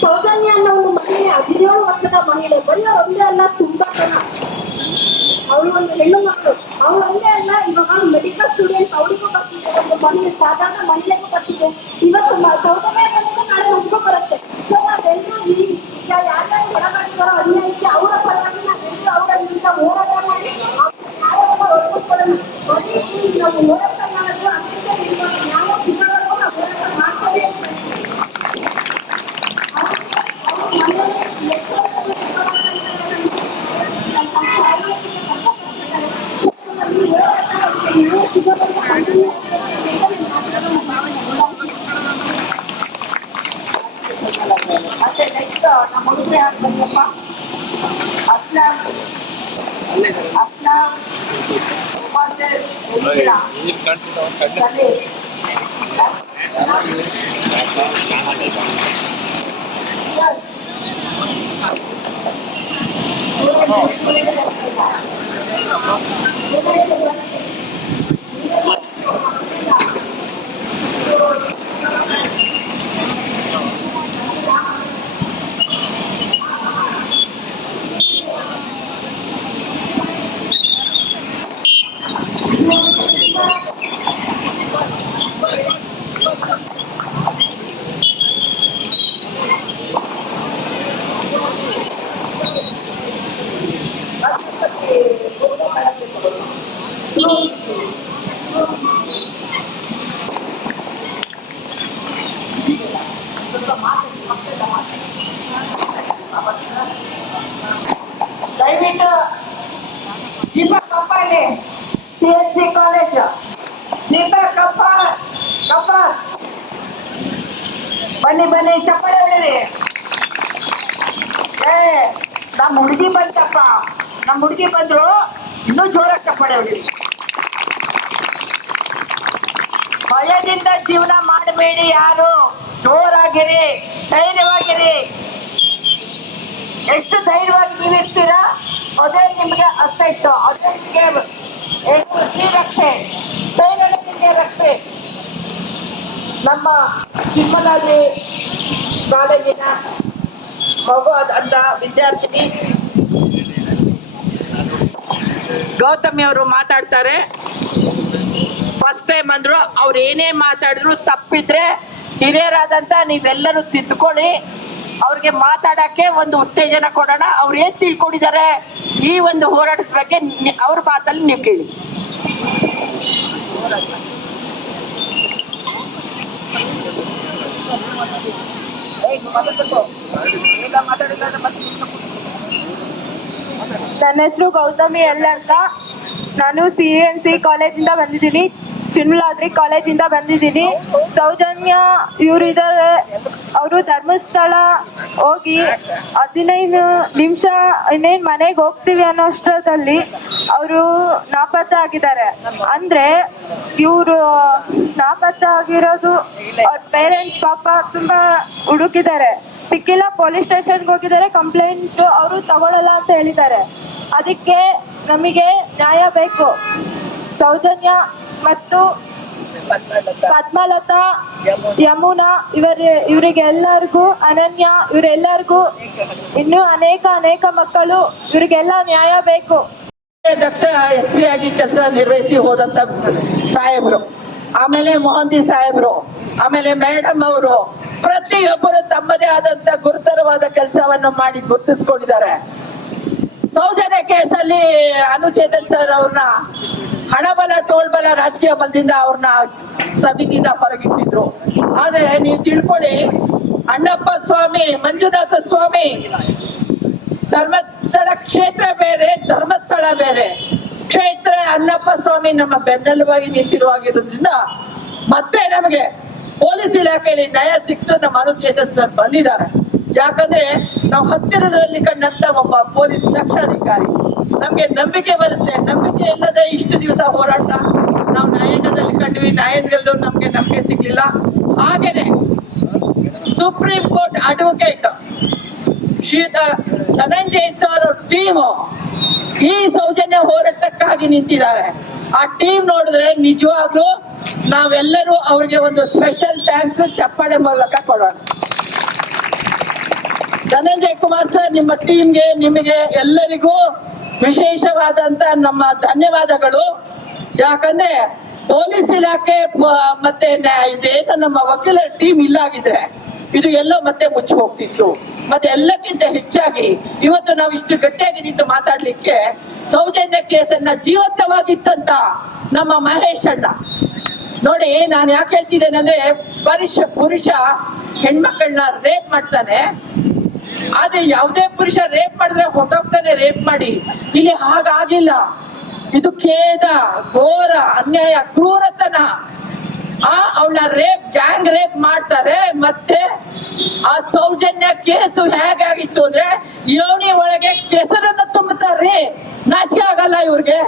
ಸೌಜನ್ಯ ಅನ್ನೋ ಒಂದು ಮಹಿಳೆ, ಹದಿನೇಳು ವರ್ಷದ ಮಹಿಳೆ, ಬರೀ ಅವ್ರು ಒಂದೇ ಅಲ್ಲ, ತುಂಬಾ ಜನ. ಅವಳು ಒಂದು ಹೆಣ್ಣು ಮಕ್ಕಳು. ಅವಳು ಒಂದೇ ಅಲ್ಲ, ಇವಾಗ ಮೆಡಿಕಲ್ ಸ್ಟೂಡೆಂಟ್ ಅವಳಿಗೂ ಬರ್ತಿದೆ. ಒಂದು ಮಹಿಳೆ, ಸಾಧಾರಣ ಮಹಿಳೆಗೂ ಬರ್ತಿದೆ. ಇವತ್ತು ಸೌಜನ್ಯ ಬಂದಿದೆ ನಾಳೆ ನಮಗೂ ಬರುತ್ತೆ. ಸೊ ನಾವೆಲ್ಲರೂ ಈ ಯಾರ್ಯಾರು ಒಳಗಾಗಿದ್ದಾರೋ ಅನ್ಯಾಯಕ್ಕೆ ಅವರ ಪರವಾಗಿ ನಾವೆಲ್ಲರೂ ಅವರ ಹೋರಾಟ ಮಾಡಿ ಅವ್ರಿಗೆ ನ್ಯಾಯವನ್ನು ಒದಗಿಸ್ಕೊಳ್ಳೋಣ ನಾವು ಹೋರಾಟ ನಮ್ಮ ಹುಡುಗ ಯಾರು ಬಂದಪ್ಪ ಅಸ್ಲಾಂ ಅಸ್ಲಾಂ ಉಪಾಧ್ಯಾಯ ಉಜ್ಜಿಲ, ಸಲೀಂ. Oh, ನಮ್ಮ ಚಿಕ್ಕಮಗಳೂರು ಕಾಲೇಜಿನ ಮಗು ಅಂತ ವಿದ್ಯಾರ್ಥಿನಿ. ಗೌತಮಿ ಅವರು ಮಾತಾಡ್ತಾರೆ. ಫಸ್ಟ್ ಟೈಮ್ ಅಂದ್ರು ಅವ್ರು ಏನೇ ಮಾತಾಡಿದ್ರು ತಪ್ಪಿದ್ರೆ ಹಿರಿಯರಾದಂತ ನೀವೆಲ್ಲರೂ ತಿದ್ದುಕೊಳ್ಳಿ. ಅವ್ರಿಗೆ ಮಾತಾಡಕ್ಕೆ ಒಂದು ಉತ್ತೇಜನ ಕೊಡೋಣ. ಅವ್ರು ಏನ್ ತಿಳ್ಕೊಂಡಿದ್ದಾರೆ? ಈ ಒಂದು ಹೋರಾಟದ ಬಗ್ಗೆ ಅವ್ರ ಮಾತಲ್ಲಿ ನೀವು ಕೇಳಿ. ನನ್ನ ಹೆಸರು ಗೌತಮಿ ಎಲ್ ಅಂತ ನಾನು ಸಿ ಎನ್ ಸಿ ಕಾಲೇಜಿಂದ ಬಂದಿದ್ದೀನಿ. ಚಿನ್ಮಲಾದ್ರಿ ಕಾಲೇಜಿಂದ ಬಂದಿದ್ದೀನಿ. ಸೌಜನ್ಯ ಇವರಿದ್ದಾರೆ ಅವರು ಧರ್ಮಸ್ಥಳ ಹೋಗಿ ಹದಿನೈದು ನಿಮಿಷ ಇನ್ನೇನು ಮನೆಗೆ ಹೋಗ್ತೀವಿ ಅನ್ನೋ ಅಷ್ಟರಲ್ಲಿ ಅವರು ನಾಪತ್ತೆ ಆಗಿದ್ದಾರೆ ಅಂದ್ರೆ ಇವರು ನಾಪತ್ತೆ ಆಗಿರೋದು ಅವ್ರ ಪೇರೆಂಟ್ಸ್ ಪಾಪ ತುಂಬಾ ಹುಡುಕಿದ್ದಾರೆ. ಸಿಕ್ಕಿಲ್ಲ ಪೊಲೀಸ್ ಸ್ಟೇಷನ್ಗೆ ಹೋಗಿದ್ದಾರೆ ಕಂಪ್ಲೇಂಟ್ ಅವರು ತಗೊಳ್ಳಲ್ಲ ಅಂತ ಹೇಳಿದ್ದಾರೆ. ಅದಕ್ಕೆ ನಮಗೆ ನ್ಯಾಯ ಬೇಕು. ಸೌಜನ್ಯ ಮತ್ತು ಪದ್ಮಲತಾ. ಯಮುನಾ. ಇವರ ಇವರಿಗೆ ಎಲ್ಲರಿಗೂ ಅನನ್ಯ ಇವರೆಲ್ಲರಿಗೂ ಇನ್ನು ಅನೇಕ ಅನೇಕ ಮಕ್ಕಳು ಇವರಿಗೆಲ್ಲ ನ್ಯಾಯ ಬೇಕು. ದಕ್ಷ ಎಸ್ ಪಿ ಆಗಿ ಕೆಲಸ ನಿರ್ವಹಿಸಿ ಹೋದಂತ ಸಾಹೇಬ್ರು ಆಮೇಲೆ ಮೋಹಂತಿ ಸಾಹೇಬ್ರು ಆಮೇಲೆ ಮೇಡಮ್ ಅವರು ಪ್ರತಿಯೊಬ್ಬರು ತಮ್ಮದೇ ಆದಂತ ಗುರುತರವಾದ ಕೆಲಸವನ್ನು ಮಾಡಿ ಗುರುತಿಸ್ಕೊಂಡಿದ್ದಾರೆ. ಸೌಜನ್ಯ ಕೇಸಲ್ಲಿ ಅನುಚೇತನ್ ಸರ್ ಅವ್ರನ್ನ ಹಣಬಲ, ತೋಳ್ಬಲ ರಾಜಕೀಯ ಬಲದಿಂದ ಅವ್ರನ್ನ ಸಮಿತಿಯಿಂದ ಹೊರಗಿಟ್ಟಿದ್ರು. ಆದ್ರೆ ನೀವು ತಿಳ್ಕೊಳ್ಳಿ, ಅಣ್ಣಪ್ಪ ಸ್ವಾಮಿ, ಮಂಜುನಾಥ ಸ್ವಾಮಿ ಧರ್ಮಸ್ಥಳ ಕ್ಷೇತ್ರ ಬೇರೆ, ಧರ್ಮಸ್ಥಳ ಬೇರೆ. ಕ್ಷೇತ್ರ ಅಣ್ಣಪ್ಪ ಸ್ವಾಮಿ ನಮ್ಮ ಬೆನ್ನೆಲುಬಾಗಿ ನಿಂತಿರುವಾಗಿರೋದ್ರಿಂದ ಮತ್ತೆ ನಮಗೆ ಪೊಲೀಸ್ ಇಲಾಖೆಯಲ್ಲಿ ನ್ಯಾಯ ಸಿಕ್ತು ನಮ್ಮ ಅನುಚೇತನ್ ಸರ್ ಬಂದಿದ್ದಾರೆ. ಯಾಕಂದ್ರೆ ನಾವು ಹತ್ತಿರದಲ್ಲಿ ಕಂಡಂತ ಒಬ್ಬ ಪೊಲೀಸ್ ದಕ್ಷಾಧಿಕಾರಿ ನಮ್ಗೆ ನಂಬಿಕೆ ಬರುತ್ತೆ. ನಂಬಿಕೆ ಇಲ್ಲದೆ ಇಷ್ಟು ದಿವಸ ಹೋರಾಟ ನಾವು ನ್ಯಾಯಾಂಗದಲ್ಲಿ ಕಂಡ್ವಿ. ನ್ಯಾಯಾಂಗದಲ್ಲಿ ನಮ್ಗೆ ನಂಬಿಕೆ ಸಿಗ್ಲಿಲ್ಲ. ಹಾಗೇನೆ ಸುಪ್ರೀಂ ಕೋರ್ಟ್ ಅಡ್ವೊಕೇಟ್ ಶ್ರೀಯುತ ಧನಂಜಯ್ ಸರ್ ಟೀಮ್ ಈ ಸೌಜನ್ಯ ಹೋರಾಟಕ್ಕಾಗಿ ನಿಂತಿದ್ದಾರೆ. ಆ ಟೀಮ್ ನೋಡಿದ್ರೆ ನಿಜವಾಗ್ಲೂ ನಾವೆಲ್ಲರೂ ಅವರಿಗೆ ಒಂದು ಸ್ಪೆಷಲ್ ಥ್ಯಾಂಕ್ಸ್ ಚಪ್ಪಾಳೆ ಮೂಲಕ ಕೊಡೋಣ. ಧನಂಜಯ್ ಕುಮಾರ್ ಸರ್ ನಿಮ್ಮ ಟೀಮ್ಗೆ ನಿಮಗೆ ಎಲ್ಲರಿಗೂ ವಿಶೇಷವಾದಂತ ನಮ್ಮ ಧನ್ಯವಾದಗಳು. ಯಾಕಂದ್ರೆ ಪೊಲೀಸ್ ಇಲಾಖೆ ಮತ್ತೆ ಇದೇನು ನಮ್ಮ ವಕೀಲರ ಟೀಮ್ ಇಲ್ಲಾಗಿದ್ರೆ ಇದು ಎಲ್ಲೋ ಮತ್ತೆ ಮುಚ್ಚಿ ಹೋಗ್ತಿತ್ತು. ಮತ್ತೆ ಎಲ್ಲಕ್ಕಿಂತ ಹೆಚ್ಚಾಗಿ ಇವತ್ತು ನಾವು ಇಷ್ಟು ಗಟ್ಟಿಯಾಗಿ ನಿಂತು ಮಾತಾಡ್ಲಿಕ್ಕೆ ಸೌಜನ್ಯ ಕೇಸನ್ನ ಜೀವಂತವಾಗಿತ್ತಂತ ನಮ್ಮ ಮಹೇಶ್ ಅಣ್ಣ. ನೋಡಿ, ನಾನು ಯಾಕೆ ಹೇಳ್ತಿದ್ದೇನೆ ಅಂದ್ರೆ ಪುರುಷ ಪುರುಷ ಹೆಣ್ಮಕ್ಳನ್ನ ರೇಪ್ ಮಾಡ್ತಾನೆ. ಆದ್ರೆ ಯಾವುದೇ ಪುರುಷ ರೇಪ್ ಮಾಡಿದ್ರೆ ಹೊಟ್ಟೋಗ್ತಾನೆ ರೇಪ್ ಮಾಡಿ. ಇಲ್ಲಿ ಹಾಗಾಗಿಲ್ಲ. ಇದು ಖೇದ, ಘೋರ, ಅನ್ಯಾಯ, ಕ್ರೂರತನ. ಆ ಅವಳ ರೇಪ್ ಗ್ಯಾಂಗ್ ರೇಪ್ ಮಾಡ್ತಾರೆ, ಮತ್ತೆ ಆ ಸೌಜನ್ಯ ಕೇಸು ಹೇಗಾಗಿತ್ತು ಅಂದ್ರೆ ಯೋನಿ ಒಳಗೆ ಕೆಸರನ್ನ ತುಂಬುತ್ತಾರೆ. ನಾಚಿಕೆ ಆಗಲ್ಲ ಇವ್ರಿಗೆ.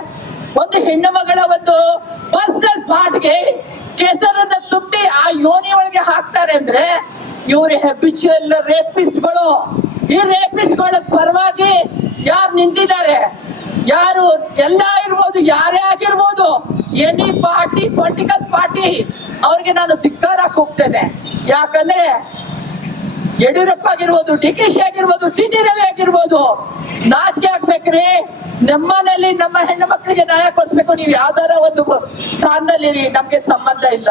ಒಂದು ಹೆಣ್ಣು ಮಗಳ ಒಂದು ಪರ್ಸನಲ್ ಪಾರ್ಟ್ಗೆ ಕೆಸರನ್ನ ತುಂಬಿ ಆ ಯೋನಿ ಒಳಗೆ ಹಾಕ್ತಾರೆ ಅಂದ್ರೆ ಇವರು ಹೆಬಿಚುವಲ್ ರೇಪಿಸ್ಟ್ಗಳು ಈ ರೇಪಿಸ್ಕೊಳ್ಳೋದ್ ಪರವಾಗಿ ಯಾರು ನಿಂತಿದ್ದಾರೆ? ಯಾರು ಎಲ್ಲ ಇರ್ಬೋದು, ಯಾರೇ ಆಗಿರ್ಬೋದು ಎನಿ ಪಾರ್ಟಿ ಪೊಲಿಟಿಕಲ್ ಪಾರ್ಟಿ ಅವ್ರಿಗೆ ನಾನು ಧಿಕ್ಕಾರಕ್ಕೆ ಹೋಗ್ತೇನೆ. ಯಾಕಂದ್ರೆ ಯಡಿಯೂರಪ್ಪ ಆಗಿರ್ಬೋದು ಡಿ ಕೆ ಶಿ ಆಗಿರ್ಬೋದು, ಸಿ ಟಿ ರವಿ ಆಗಿರ್ಬೋದು, ನಾಚಿಕೆ ಆಗ್ಬೇಕ್ರಿ. ನಮ್ಮನೇಲಿ ನಮ್ಮ ಹೆಣ್ಣು ಮಕ್ಕಳಿಗೆ ನ್ಯಾಯ ಕೊಡಿಸ್ಬೇಕು. ನೀವು ಯಾವ್ದಾರ ಒಂದು ಸ್ಥಾನದಲ್ಲಿ ನಮ್ಗೆ ಸಂಬಂಧ ಇಲ್ಲ.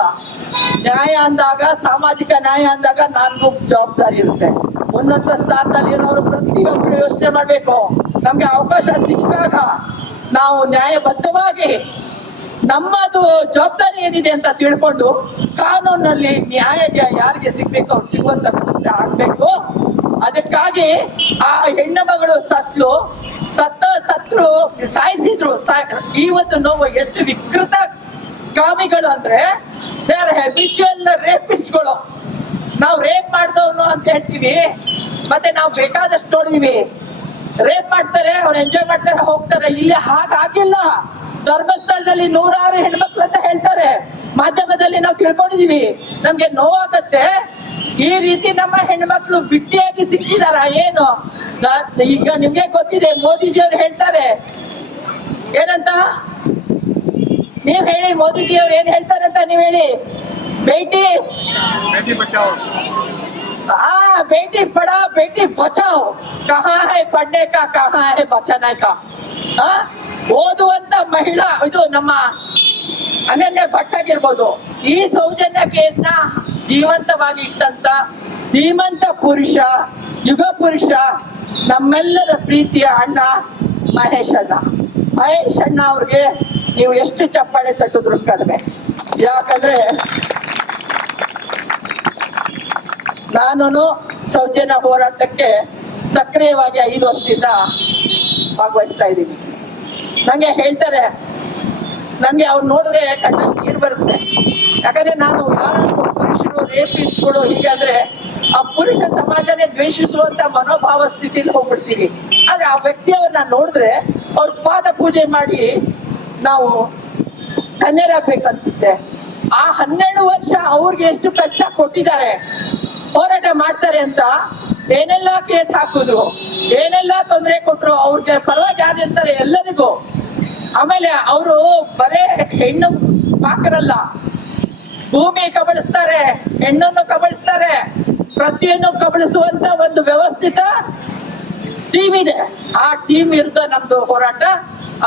ನ್ಯಾಯ ಅಂದಾಗ, ಸಾಮಾಜಿಕ ನ್ಯಾಯ ಅಂದಾಗ ನಾನು ಜವಾಬ್ದಾರಿ ಇರುತ್ತೆ. ಉನ್ನತ ಸ್ಥಾನದಲ್ಲಿ ಇರೋರು ಪ್ರತಿಯೊಬ್ಬರು ಯೋಚನೆ ಮಾಡಬೇಕು. ನಮ್ಗೆ ಅವಕಾಶ ಸಿಕ್ಕಾಗ ನಾವು ನ್ಯಾಯಬದ್ಧವಾಗಿ ನಮ್ಮದು ಜವಾಬ್ದಾರಿ ಏನಿದೆ ಅಂತ ತಿಳ್ಕೊಂಡು ಕಾನೂನಲ್ಲಿ ನ್ಯಾಯ ಯಾರಿಗೆ ಸಿಗ್ಬೇಕು ಅವ್ರು ಸಿಗುವಂತ ವ್ಯವಸ್ಥೆ ಆಗ್ಬೇಕು. ಅದಕ್ಕಾಗಿ ಆ ಹೆಣ್ಣು ಮಗಳು ಸತ್ಲು, ಸತ್ತ ಸತ್ರು ಸಾಯಿಸಿದ್ರು. ಇವತ್ತು ನೋವು ಎಷ್ಟು ವಿಕೃತ ಕಾಮಿಗಳು ಅಂದ್ರೆ ದೇ ಆರ್ ರೇಪಿಸ್ಟ್ಗಳು ನಾವು ರೇಪ್ ಮಾಡ್ದವನು ಅಂತ ಹೇಳ್ತೀವಿ. ಮತ್ತೆ ನಾವು ಬೇಕಾದಷ್ಟು ನೋಡಿದೀವಿ. ರೇಪ್ ಮಾಡ್ತಾರೆ, ಅವ್ರು ಎಂಜಾಯ್ ಮಾಡ್ತಾರೆ, ಹೋಗ್ತಾರೆ. ಇಲ್ಲಿ ಹಾಗಾಗಿಲ್ಲ. ಧರ್ಮಸ್ಥಳದಲ್ಲಿ ನೂರಾರು ಹೆಣ್ಮಕ್ಳು ಅಂತ ಹೇಳ್ತಾರೆ. ಮಾಧ್ಯಮದಲ್ಲಿ ನಾವು ತಿಳ್ಕೊಂಡಿದೀವಿ. ನಮ್ಗೆ ನೋವಾಗತ್ತೆ. ಈ ರೀತಿ ನಮ್ಮ ಹೆಣ್ಮಕ್ಳು ಬಿಟ್ಟಿಯಾಗಿ ಸಿಕ್ಕಿದಾರ ಏನು? ಈಗ ನಿಮ್ಗೆ ಗೊತ್ತಿದೆ, ಮೋದಿಜಿ ಅವ್ರು ಹೇಳ್ತಾರೆ. ಏನಂತ? ನೀವ್ ಹೇಳಿ, ಮೋದಿಜಿ ಅವ್ರು ಏನ್ ಹೇಳ್ತಾರೆ ಅಂತ ನೀವ್ ಹೇಳಿ. ಬೇಟಿ हाँ बेटी पढ़ाओ बेटी बचाओ कहाँ है पढ़ने का कहाँ है बचाने का ಆ? ಓದುವಂತ ಮಹಿಳಾ ಇದು ನಮ್ಮ ಅನನ್ಯ ಭಟ್ ಆಗಿರ್ಬೋದು ಈ ಸೌಜನ್ಯ ಕೇಸ್ನ ಜೀವಂತವಾಗಿ ಇಟ್ಟಂತ ಧೀಮಂತ ಪುರುಷ ಯುಗ ಪುರುಷ ನಮ್ಮೆಲ್ಲರ ಪ್ರೀತಿಯ ಅಣ್ಣ ಮಹೇಶ್ ಅಣ್ಣ ಮಹೇಶ್ ಅಣ್ಣ ಅವ್ರಿಗೆ ನೀವು ಎಷ್ಟು ಚಪ್ಪಾಳೆ ತಟ್ಟಿದ್ರು ಕಡಿಮೆ ಯಾಕಂದ್ರೆ ನಾನು ಸೌಜನ್ಯ ಹೋರಾಟಕ್ಕೆ ಸಕ್ರಿಯವಾಗಿ ಐದು ವರ್ಷದಿಂದ ಭಾಗವಹಿಸ್ತಾ ಇದ್ದೀನಿ. ನಂಗೆ ಹೇಳ್ತಾರೆ, ನಂಗೆ ಅವ್ರು ನೋಡಿದ್ರೆ ಕಣ್ಣಲ್ಲಿ ನೀರು ಬರುತ್ತೆ. ಯಾಕಂದ್ರೆ ನಾನು ಯಾರಾದ್ರೂ ಪುರುಷರು ರೇಪಿಸ್ಗಳು ಹೀಗಾದ್ರೆ ಆ ಪುರುಷ ಸಮಾಜನೇ ದ್ವೇಷಿಸುವಂತ ಮನೋಭಾವ ಸ್ಥಿತಿಲಿ ಹೋಗ್ಬಿಡ್ತೀವಿ ಆದ್ರೆ ಆ ವ್ಯಕ್ತಿಯವ್ರನ್ನ ನೋಡಿದ್ರೆ ಅವ್ರ ಪಾದ ಪೂಜೆ ಮಾಡಿ ನಾವು ಧನ್ಯರಾಗ್ಬೇಕನ್ಸುತ್ತೆ ಆ ಹನ್ನೆರಡು ವರ್ಷ ಅವ್ರಿಗೆ ಎಷ್ಟು ಕಷ್ಟ ಕೊಟ್ಟಿದ್ದಾರೆ ಹೋರಾಟ ಮಾಡ್ತಾರೆ ಅಂತ ಏನೆಲ್ಲ ಕೇಸ್ ಹಾಕುದು ಏನೆಲ್ಲ ತೊಂದರೆ ಕೊಟ್ರು, ಅವ್ರಿಗೆ ಪರವಾಗಿ ಯಾರು ಇರ್ತಾರೆ ಎಲ್ಲರಿಗೂ. ಆಮೇಲೆ ಅವರು ಬರೇ ಹೆಣ್ಣು ಪಾಕರಲ್ಲ. ಭೂಮಿ ಕಬಳಿಸ್ತಾರೆ, ಹೆಣ್ಣನ್ನು ಕಬಳಿಸ್ತಾರೆ, ಪ್ರತಿಯನ್ನು ಕಬಳಿಸುವಂತ ಒಂದು ವ್ಯವಸ್ಥಿತ ಟೀಮ್ ಇದೆ. ಆ ಟೀಮ್ ವಿರುದ್ಧ ನಮ್ದು ಹೋರಾಟ.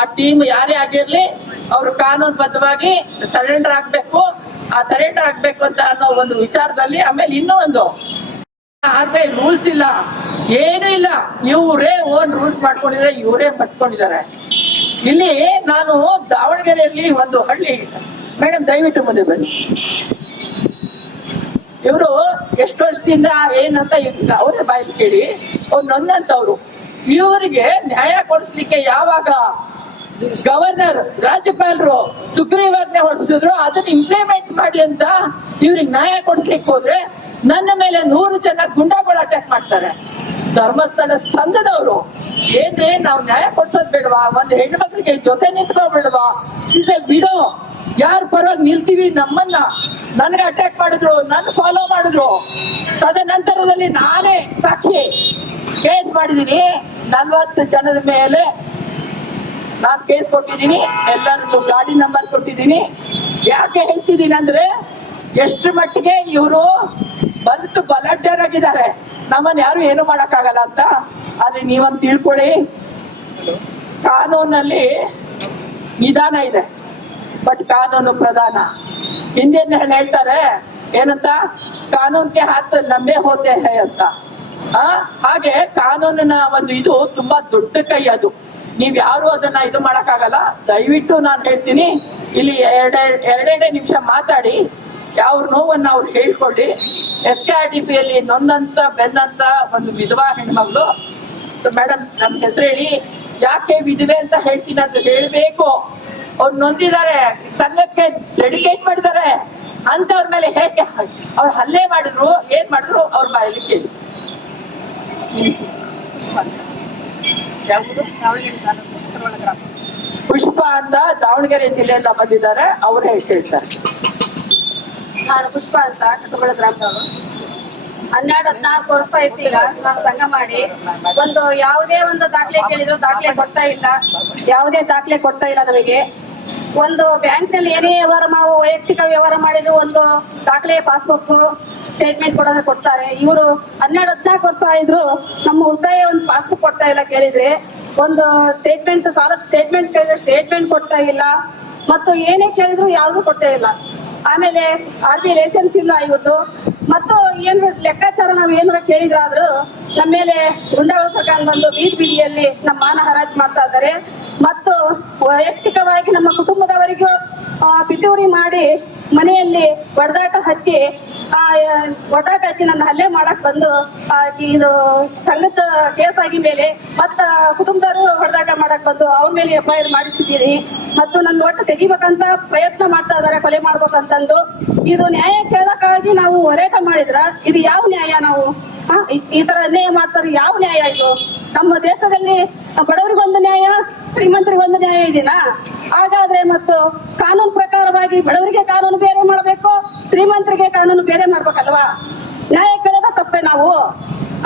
ಆ ಟೀಮ್ ಯಾರೇ ಆಗಿರ್ಲಿ, ಅವರು ಕಾನೂನುಬದ್ಧವಾಗಿ ಸರೆಂಡರ್ ಆಗ್ಬೇಕು. ಆ ಸರೆಂಡರ್ ಆಗ್ಬೇಕು ಅಂತ ಅನ್ನೋ ಒಂದು ವಿಚಾರದಲ್ಲಿ ಆಮೇಲೆ ಇನ್ನೂ ಒಂದು ಆರ್ಮೆ ರೂಲ್ಸ್ ಇಲ್ಲ. ಏನು ಇಲ್ಲ. ಇವರೇ ಓನ್ ರೂಲ್ಸ್ ಮಾಡ್ಕೊಂಡಿದ್ದಾರೆ, ಇವರೇ ಪಟ್ಕೊಂಡಿದ್ದಾರೆ. ಇಲ್ಲಿ ನಾನು ದಾವಣಗೆರೆಯಲ್ಲಿ ಒಂದು ಹಳ್ಳಿ. ಮೇಡಮ್ ದಯವಿಟ್ಟು ಮುಂದೆ ಬನ್ನಿ. ಇವರು ಎಷ್ಟು ವರ್ಷದಿಂದ ಏನಂತ ಅವರೇ ಬಾಯಲ್ಲಿ ಕೇಳಿ, ಅವ್ರು ನೊಂದಂತವ್ರು ಇವರಿಗೆ ನ್ಯಾಯ ಕೊಡಿಸ್ಲಿಕ್ಕೆ ಯಾವಾಗ ಗವರ್ನರ್, ರಾಜ್ಯಪಾಲರು ಸುಗ್ರೀವಾಜ್ಞೆ ಹೊರಡಿಸಿದ್ರು, ಅದನ್ನ ಇಂಪ್ಲಿಮೆಂಟ್ ಮಾಡಿ ಅಂತ ಇವ್ರಿಗೆ ನ್ಯಾಯ ಕೊಡಿಸ್ಲಿಕ್ಕೆ ಹೋದ್ರೆ ನನ್ನ ಮೇಲೆ ನೂರು ಜನ ಗುಂಡಾಗಳು ಅಟ್ಯಾಕ್ ಮಾಡ್ತಾರೆ. ಧರ್ಮಸ್ಥಳ ಸಂಘದವರು, ಏನ್ರಿ ನಾವು ನ್ಯಾಯ ಕೊಡ್ಸೋದ್ ಬೇಡವಾ, ಒಂದ್ ಹೆಣ್ಮಕ್ಳಿಗೆ ಜೊತೆ ನಿಂತ್ಕೋಬೇಡವಾ ಇಸ್ ಎ ಬಿಡೋ ಯಾರ ಪರವಾಗಿ ನಿಲ್ತೀವಿ ನಮ್ಮನ್ನ? ನನಗೆ ಅಟ್ಯಾಕ್ ಮಾಡಿದ್ರು, ನನ್ ಫಾಲೋ ಮಾಡಿದ್ರು. ತದನಂತರದಲ್ಲಿ ನಾನೇ ಸಾಕ್ಷಿ. ಕೇಸ್ ಮಾಡಿದೀನಿ, ನಲ್ವತ್ತು ಜನದ ಮೇಲೆ ನಾನ್ ಕೇಸ್ ಕೊಟ್ಟಿದ್ದೀನಿ ಎಲ್ಲರದ್ದು ಗಾಡಿ ನಂಬರ್ ಕೊಟ್ಟಿದ್ದೀನಿ. ಯಾಕೆ ಹೇಳ್ತಿದ್ದೀನಿ ಅಂದ್ರೆ ಎಷ್ಟು ಮಟ್ಟಿಗೆ ಇವರು ಬಲ್ತು ಬಲಡ್ಡರಾಗಿದ್ದಾರೆ ನಮ್ಮನ್ನ ಯಾರು ಏನು ಮಾಡಕ್ಕಾಗಲ್ಲ ಅಂತ. ಆದ್ರೆ ನೀವೊಂದು ತಿಳ್ಕೊಳ್ಳಿ. ಕಾನೂನಲ್ಲಿ ನಿಧಾನ ಇದೆ ಬಟ್ ಕಾನೂನು ಪ್ರಧಾನ. ಹಿಂದಿನ ಹೇಳ್ತಾರೆ ಏನಂತ? ಕಾನೂನ್ಗೆ ಹಾತ್ ನಂಬೆ ಹೋದೆ ಹೇ ಅಂತ. ಹಾಗೆ ಕಾನೂನಿನ ಒಂದು ಇದು ತುಂಬಾ ದೊಡ್ಡ ಕೈ ಅದು. ನೀವ್ ಯಾರು ಅದನ್ನ ಇದು ಮಾಡಕ್ಕಾಗಲ್ಲ. ದಯವಿಟ್ಟು ನಾನು ಹೇಳ್ತೀನಿ, ಇಲ್ಲಿ ಎರಡೆ, ಎರಡೆರಡೇ ನಿಮಿಷ ಮಾತಾಡಿ ಯಾವ ನೋವನ್ನ ಅವ್ರು ಹೇಳ್ಕೊಳ್ಳಿ. S K R D P ಅಲ್ಲಿ ನೊಂದಂತ ಬೆಂದಂತ ಒಂದು ವಿಧವಾ ಹೆಣ್ಮಗಳು. ಮೇಡಮ್ ನಮ್ ಹೆಸರು ಹೇಳಿ, ಯಾಕೆ ವಿಧವೆ ಅಂತ ಹೇಳ್ತೀನಿ ಅಂತ ಹೇಳ್ಬೇಕು. ಅವ್ರು ನೊಂದಿದ್ದಾರೆ, ಸಂಘಕ್ಕೆ ಡೆಡಿಕೇಟ್ ಮಾಡಿದ್ದಾರೆ. ಅಂತವ್ರ ಮೇಲೆ ಹೇಗೆ ಅವ್ರು ಹಲ್ಲೆ ಮಾಡಿದ್ರು, ಏನ್ ಮಾಡಿದ್ರು, ಅವ್ರ ಬಾಯಲ್ಲಿ ಕೇಳಿ. ಯಾವುದು ಪುಷ್ಪ ಅಂತ ದಾವಣಗೆರೆ ಜಿಲ್ಲೆಯಿಂದ ಬಂದಿದ್ದಾರೆ ಅವರೇ ಹೇಳ್ತಾರೆ ನಾನು ಪುಷ್ಪ ಅಂತ ಕಟ್ಟಬಳ ಗ್ರಾಮದವರು. ಹನ್ನೆರಡು ಹದಿನಾಲ್ಕು ವರ್ಷ ಆಯ್ತು ಈಗ ನಾನು ಸಂಘ ಮಾಡಿ. ಒಂದು ಯಾವುದೇ ಒಂದು ದಾಖಲೆ ಕೇಳಿದ್ರು ದಾಖಲೆ ಕೊಡ್ತಾ ಇಲ್ಲ. ಯಾವುದೇ ದಾಖಲೆ ಕೊಡ್ತಾ ಇಲ್ಲ ನಮಗೆ. ಒಂದು ಬ್ಯಾಂಕ್ನಲ್ಲಿ ಏನೇ ವ್ಯವಹಾರ ನಾವು ವೈಯಕ್ತಿಕ ವ್ಯವಹಾರ ಮಾಡಿದ್ರು ಒಂದು ದಾಖಲೆ ಪಾಸ್ಬುಕ್ ಸ್ಟೇಟ್ಮೆಂಟ್ ಕೊಡೋದ್ರೆ ಕೊಡ್ತಾರೆ. ಇವರು ಹನ್ನೆರಡು ಹದಿನಾಲ್ಕು ವರ್ಷ ಆಯ್ದ್ರು ನಮ್ಮ ಉಳಿತಾಯ ಒಂದು ಪಾಸ್ಬುಕ್ ಕೊಡ್ತಾ ಇಲ್ಲ ಕೇಳಿದ್ರೆ. ಒಂದು ಸ್ಟೇಟ್ಮೆಂಟ್ ಸಾಲದ ಸ್ಟೇಟ್ಮೆಂಟ್ ಕೇಳಿದ್ರೆ ಸ್ಟೇಟ್ಮೆಂಟ್ ಕೊಡ್ತಾ ಇಲ್ಲ. ಮತ್ತು ಏನೇ ಕೇಳಿದ್ರು ಯಾವ್ದು ಕೊಡ್ತಾ ಇಲ್ಲ. ಆಮೇಲೆ ಆರ್ ಬಿ ಲೈಸೆನ್ಸ್ ಇಲ್ಲ ಇವತ್ತು ಮತ್ತು ಏನು ಲೆಕ್ಕಾಚಾರ ನಾವು ಏನಾರ ಕೇಳಿದ್ರಾದ್ರು ನಮ್ಮ ಮೇಲೆ ಗುಂಡಾಗಳು ಸರ್ಕಾರ ಬಂದು ಬೀದಿ ಬೀದಿಯಲ್ಲಿ ನಮ್ಮ ಮಾನ ಹರಾಜು ಮಾಡ್ತಾ ಇದ್ದಾರೆ. ಮತ್ತು ವೈಯಕ್ತಿಕವಾಗಿ ನಮ್ಮ ಕುಟುಂಬದವರಿಗೂ ಪಿತೂರಿ ಮಾಡಿ ಮನೆಯಲ್ಲಿ ಹೊಡೆದಾಟ ಹಚ್ಚಿ ಆ, ಹೊಡೆದಾಟ ಹಚ್ಚಿ ನನ್ನ ಹಲ್ಲೆ ಮಾಡಕ್ ಬಂದು ಆ, ಇದು ಸಂಘದ ಕೇಸ್ ಆಗಿ ಮೇಲೆ ಮತ್ತ ಕುಟುಂಬದವರು ಹೊಡೆದಾಟ ಮಾಡಕ್ ಬಂದು ಅವ್ರ ಮೇಲೆ ಎಫ್ ಐ ಆರ್ ಮಾಡಿಸಿದ್ದೀರಿ. ಮತ್ತು ನನ್ನ ಒಟ್ಟು ತೆಗಿಬೇಕಂತ ಪ್ರಯತ್ನ ಮಾಡ್ತಾ ಇದಾರೆ ಕೊಲೆ ಮಾಡ್ಬೇಕಂತಂದು. ಇದು ನ್ಯಾಯ ಕೇಳಕ್ಕಾಗಿ ನಾವು ಹೋರಾಟ ಮಾಡಿದ್ರ ಇದು ಯಾವ ನ್ಯಾಯ ನಾವು? ಈ ತರ ಅನ್ಯಾಯ ಮಾಡ್ತಾರೆ ಯಾವ ನ್ಯಾಯ ಇದು? ನಮ್ಮ ದೇಶದಲ್ಲಿ ಬಡವರಿಗೊಂದು ನ್ಯಾಯ ಶ್ರೀಮಂತರಿಗೊಂದು ನ್ಯಾಯ ಇದೆಯಾ ಹಾಗಾದ್ರೆ ಮತ್ತು ಕಾನೂನು ಪ್ರಕಾರವಾಗಿ ಬಡವರಿಗೆ ಕಾನೂನು ಬೇರೆ ಮಾಡಬೇಕು, ಶ್ರೀಮಂತರಿಗೆ ಕಾನೂನು ಬೇರೆ ಮಾಡ್ಬೇಕಲ್ವಾ? ನ್ಯಾಯ ಕೇಳೋದ ತಪ್ಪೆ ನಾವು?